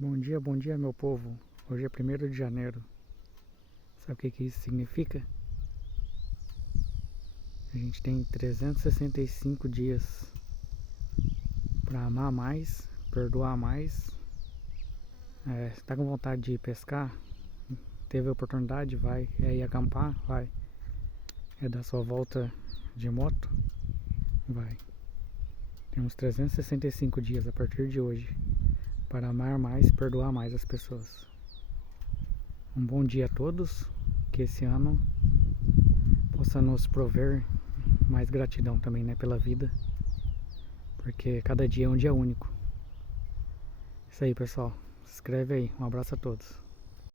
Bom dia meu povo. Hoje é 1º de janeiro. Sabe o que isso significa? A gente tem 365 dias para amar mais, perdoar mais. Tá com vontade de pescar? Teve a oportunidade? Vai. É ir acampar? Vai. É dar sua volta de moto? Vai. Temos 365 dias a partir de hoje para amar mais, perdoar mais as pessoas. Um bom dia a todos, que esse ano possa nos prover mais gratidão também, né, pela vida, porque cada dia é um dia único. Isso aí, pessoal. Se inscreve aí. Um abraço a todos.